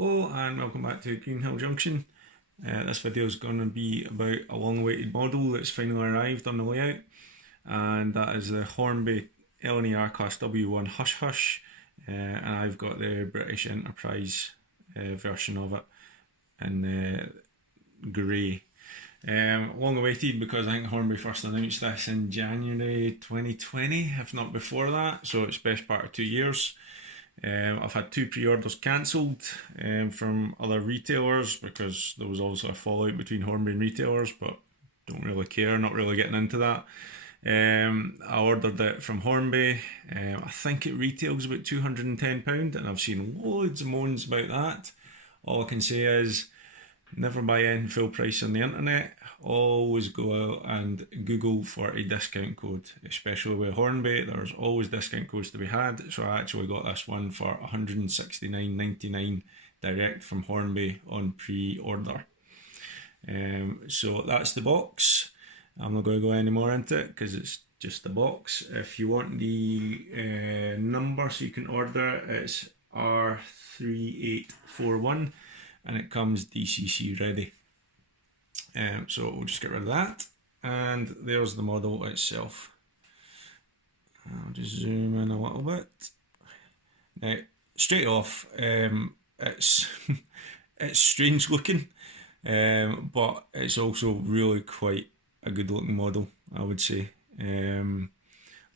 Hello and welcome back to Greenhill Junction. This video is going to be about a long-awaited model that's finally arrived on the layout, and that is the Hornby LNER Class W1 Hush Hush, and I've got the British Enterprise version of it in grey. Long-awaited because I think Hornby first announced this in January 2020, if not before that, so it's best part of 2 years. I've had 2 pre-orders cancelled from other retailers because there was also a fallout between Hornby and retailers, but don't really care, not really getting into that. I ordered it from Hornby. I think it retails about £210 and I've seen loads of moans about that. All I can say is never buy anything full price on the internet. Always go out and Google for a discount code, especially with Hornby. There's always discount codes to be had, so I actually got this one for £169.99 direct from Hornby on pre-order. So that's the box. I'm not going to go any more into it because it's just the box. If you want the number so you can order it, it's R3841 and it comes DCC ready. So we'll just get rid of that, and there's the model itself. I'll just zoom in a little bit. Now, straight off, it's it's strange looking, but it's also really quite a good looking model, I would say. There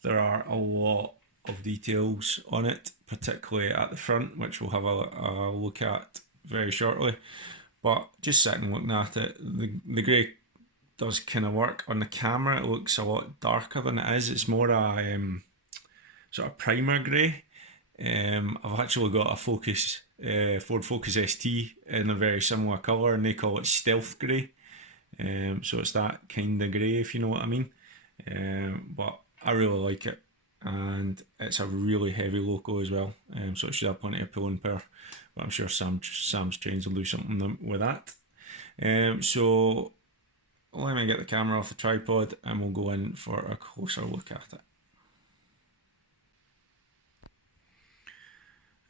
are a lot of details on it, particularly at the front, which we'll have a look at very shortly. But just sitting looking at it, the grey does kind of work. On the camera it looks a lot darker than it is. It's more a sort of primer grey. I've actually got a Focus, Ford Focus ST in a very similar colour, and they call it stealth grey. So it's that kind of grey, if you know what I mean. But I really like it, and it's a really heavy loco as well. So it should have plenty of pulling power. But I'm sure Sam's trains will do something with that. So let me get the camera off the tripod and we'll go in for a closer look at it.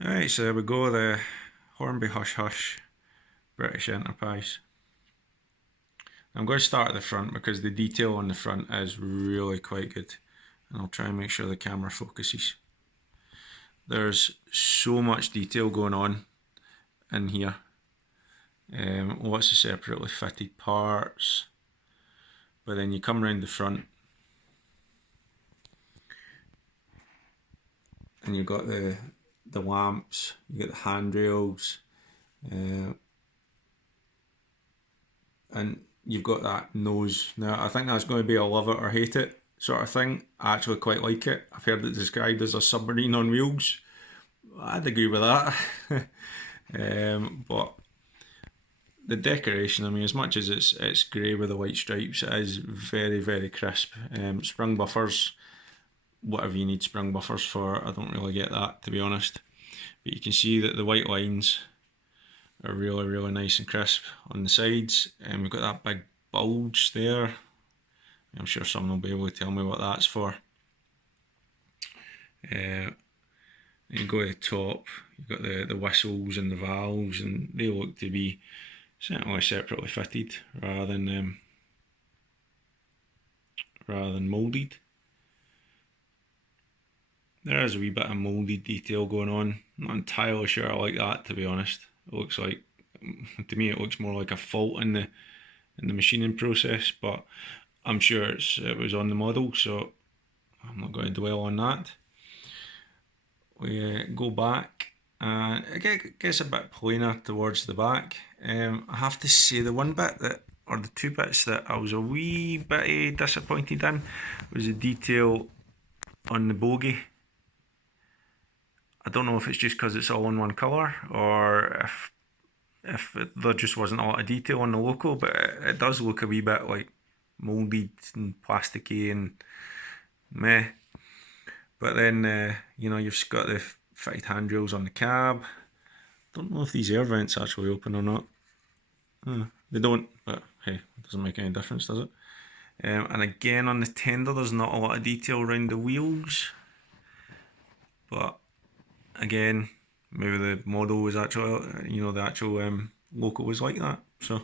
Alright, so there we go, the Hornby Hush Hush British Enterprise. I'm going to start at the front because the detail on the front is really quite good, and I'll try and make sure the camera focuses. There's so much detail going on in here. Lots of separately fitted parts, but then you come around the front and you've got the lamps, you get the handrails, and you've got that nose. Now I think that's going to be a love it or hate it sort of thing. I actually quite like it. I've heard it described as a submarine on wheels. I'd agree with that. But the decoration, I mean, as much as it's grey with the white stripes, it is very, very crisp. Sprung buffers, whatever you need sprung buffers for, I don't really get that, to be honest. But you can see that the white lines are really, really nice and crisp on the sides, and we've got that big bulge there. I'm sure someone will be able to tell me what that's for. You go to the top, you've got the whistles and the valves, and they look to be certainly separately fitted rather than moulded. There is a wee bit of moulded detail going on. I'm not entirely sure I like that, to be honest. It looks like, to me, it looks more like a fault in the machining process, but I'm sure it was on the model, so I'm not going to dwell on that. We go back and it gets a bit plainer towards the back. I have to say the one bit or the 2 bits that I was a wee bit disappointed in was the detail on the bogie. I don't know if it's just because it's all in one colour or if there just wasn't a lot of detail on the loco, but it does look a wee bit like moulded and plasticky and meh. But then, you know, you've got the fitted handrails on the cab. Don't know if these air vents actually open or not. They don't, but hey, it doesn't make any difference, does it? And again, on the tender, there's not a lot of detail around the wheels. But again, maybe the model was actually, the actual loco was like that. So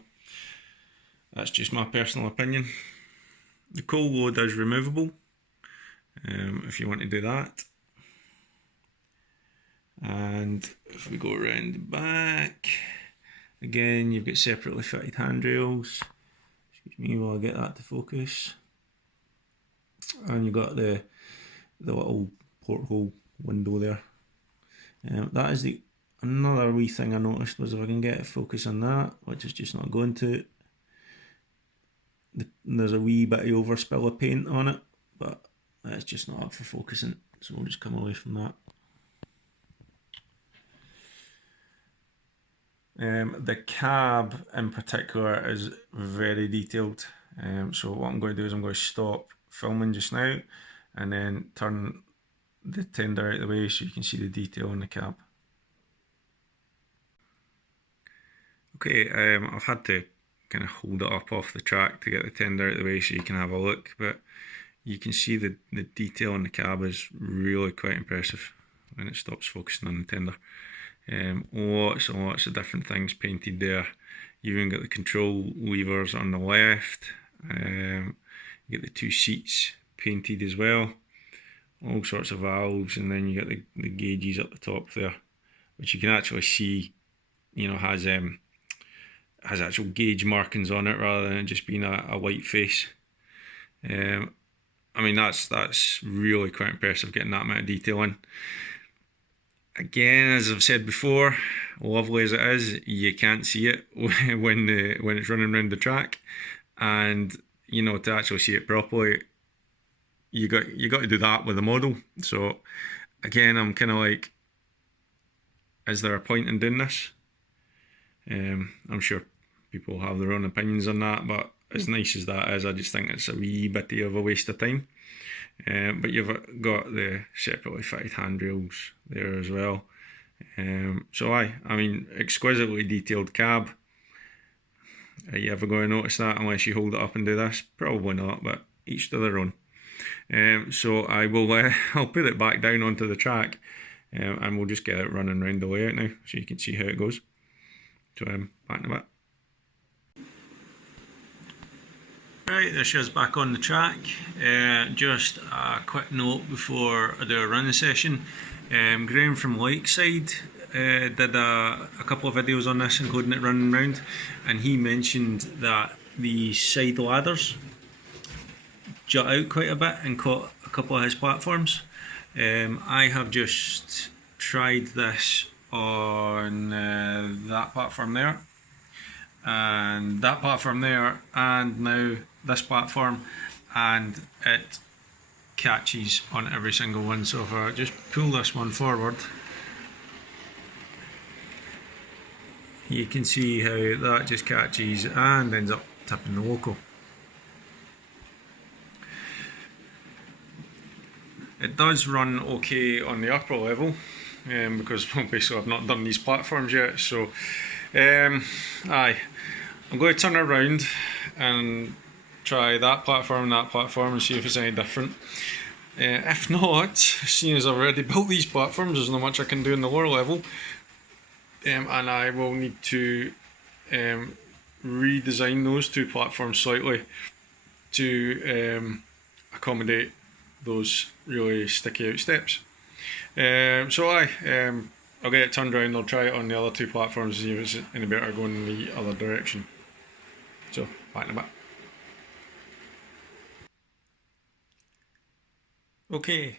that's just my personal opinion. The coal load is removable if you want to do that. And if we go around the back, again you've got separately fitted handrails. Excuse me while I get that to focus. And you've got the little porthole window there. That is another wee thing I noticed was if I can get a focus on that, which is just not going to, there's a wee bit of overspill of paint on it, but it's just not up for focusing, so we'll just come away from that. The cab in particular is very detailed, so what I'm going to do is I'm going to stop filming just now and then turn the tender out of the way so you can see the detail in the cab. Okay, I've had to kind of hold it up off the track to get the tender out of the way so you can have a look, but you can see the detail in the cab is really quite impressive when it stops focusing on the tender. Lots and lots of different things painted there. You even got the control levers on the left. You get the two seats painted as well. All sorts of valves, and then you got the gauges up the top there, which you can actually see, has actual gauge markings on it rather than it just being a white face. I mean that's really quite impressive getting that amount of detail in. Again, as I've said before, lovely as it is, you can't see it when it's running around the track, and to actually see it properly, you got to do that with the model. So again, I'm kind of like, is there a point in doing this? I'm sure people have their own opinions on that, but as nice as that is, I just think it's a wee bit of a waste of time. But you've got the separately fitted handrails there as well. So I mean, exquisitely detailed cab. Are you ever going to notice that unless you hold it up and do this? Probably not, but each to their own. So I will I'll put it back down onto the track, and we'll just get it running around the layout now so you can see how it goes. So back in a bit. Right, there she is back on the track. Just a quick note before I do a running session. Graham from Lakeside did a couple of videos on this, including it running around, and he mentioned that the side ladders jut out quite a bit and caught a couple of his platforms. I have just tried this on that platform there, and that platform there, and now this platform, and it catches on every single one. So if I just pull this one forward, you can see how that just catches and ends up tipping the loco. It does run okay on the upper level, because basically I've not done these platforms yet. So I'm going to turn it around and try that platform and see if it's any different. If not, seeing as I've already built these platforms, there's not much I can do in the lower level, and I will need to redesign those two platforms slightly to accommodate those really sticky out steps. So I'll get it turned around, I'll try it on the other two platforms and see if it's any better going in the other direction. So, back in a bit. Okay,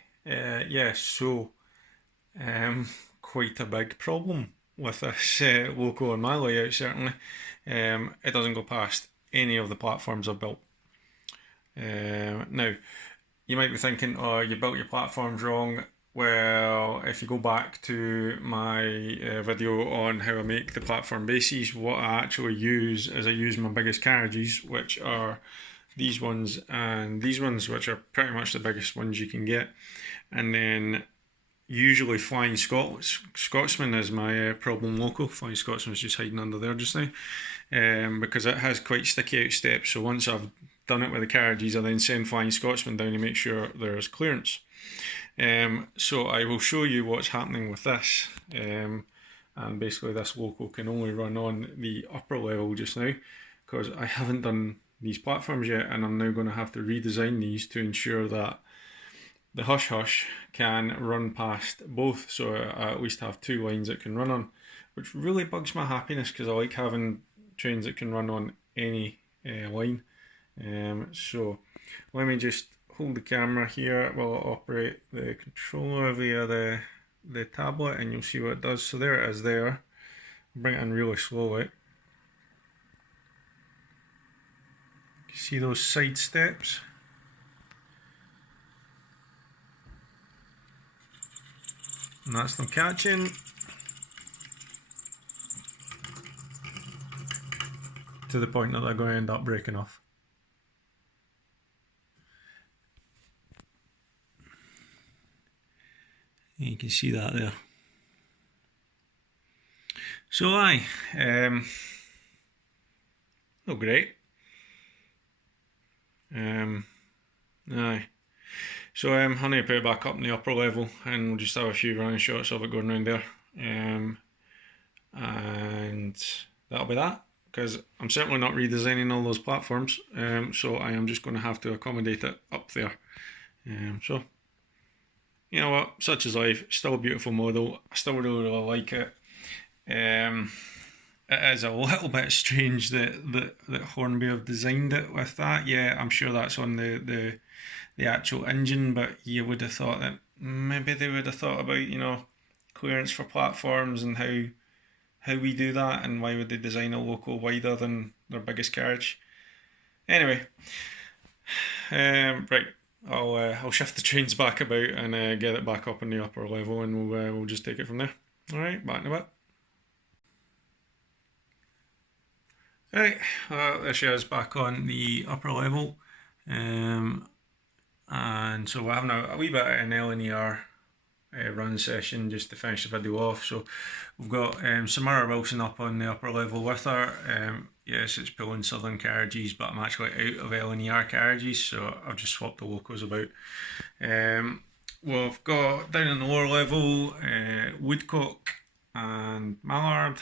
so quite a big problem with this loco on my layout, certainly. It doesn't go past any of the platforms I've built. Now, you might be thinking, oh, you built your platforms wrong. Well, if you go back to my video on how I make the platform bases, what I actually use is I use my biggest carriages, which are these ones and these ones, which are pretty much the biggest ones you can get. And then usually Flying Scotsman is my problem loco. Flying Scotsman is just hiding under there just now, because it has quite sticky out steps. So once I've done it with the carriages, I then send Flying Scotsman down to make sure there's clearance. So I will show you what's happening with this. and basically this loco can only run on the upper level just now because I haven't done these platforms yet, and I'm now going to have to redesign these to ensure that the Hush Hush can run past both, so I at least have two lines it can run on, which really bugs my happiness because I like having trains that can run on any line. So let me just hold the camera here while I operate the controller via the tablet, and you'll see what it does. So there it is there. Bring it in really slowly. See those side steps? And that's them catching. To the point that they're going to end up breaking off. You can see that there. So aye, oh great. Aye. So I'm going to put it back up in the upper level, and we'll just have a few running shots of it going around there. And that'll be that, because I'm certainly not redesigning all those platforms, so I am just going to have to accommodate it up there. So, you know what, such is life. Still a beautiful model. I still really like it. It is a little bit strange that Hornby have designed it with that. Yeah, I'm sure that's on the actual engine, but you would have thought that maybe they would have thought about, you know, clearance for platforms and how we do that, and why would they design a loco wider than their biggest carriage. Anyway, right, I'll shift the trains back about and get it back up in the upper level, and we'll just take it from there. All right, back in a bit. Right, there she is back on the upper level, and so we're having a wee bit of an LNER run session just to finish the video off. So we've got Samara Wilson up on the upper level with her. Yes, it's pulling Southern carriages, but I'm actually out of LNER carriages, so I've just swapped the locos about. We've got down on the lower level Woodcock and Mallard.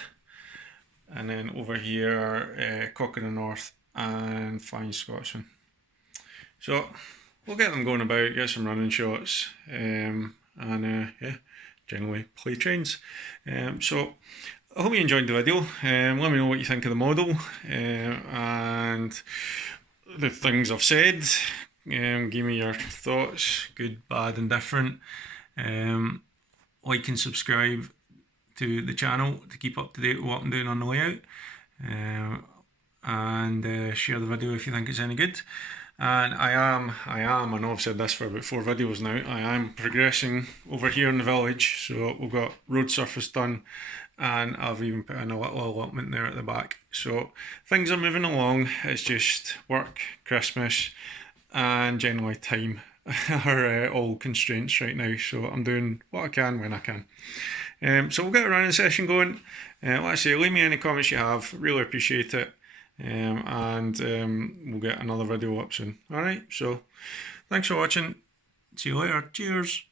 And then over here, Cock in the North and Flying Scotsman. So we'll get them going about, get some running shots, and yeah, generally play trains. So I hope you enjoyed the video. Let me know what you think of the model and the things I've said. Give me your thoughts, good, bad, and different. Like and subscribe to the channel to keep up to date with what I'm doing on the layout, and share the video if you think it's any good. And I know I've said this for about 4 videos now, I am progressing over here in the village, so we've got road surface done, and I've even put in a little allotment there at the back. So things are moving along. It's just work, Christmas, and generally time are all constraints right now, so I'm doing what I can when I can. So we'll get a running session going. Like I say, leave me any comments you have, really appreciate it, and we'll get another video up soon. Alright, so thanks for watching, see you later, cheers.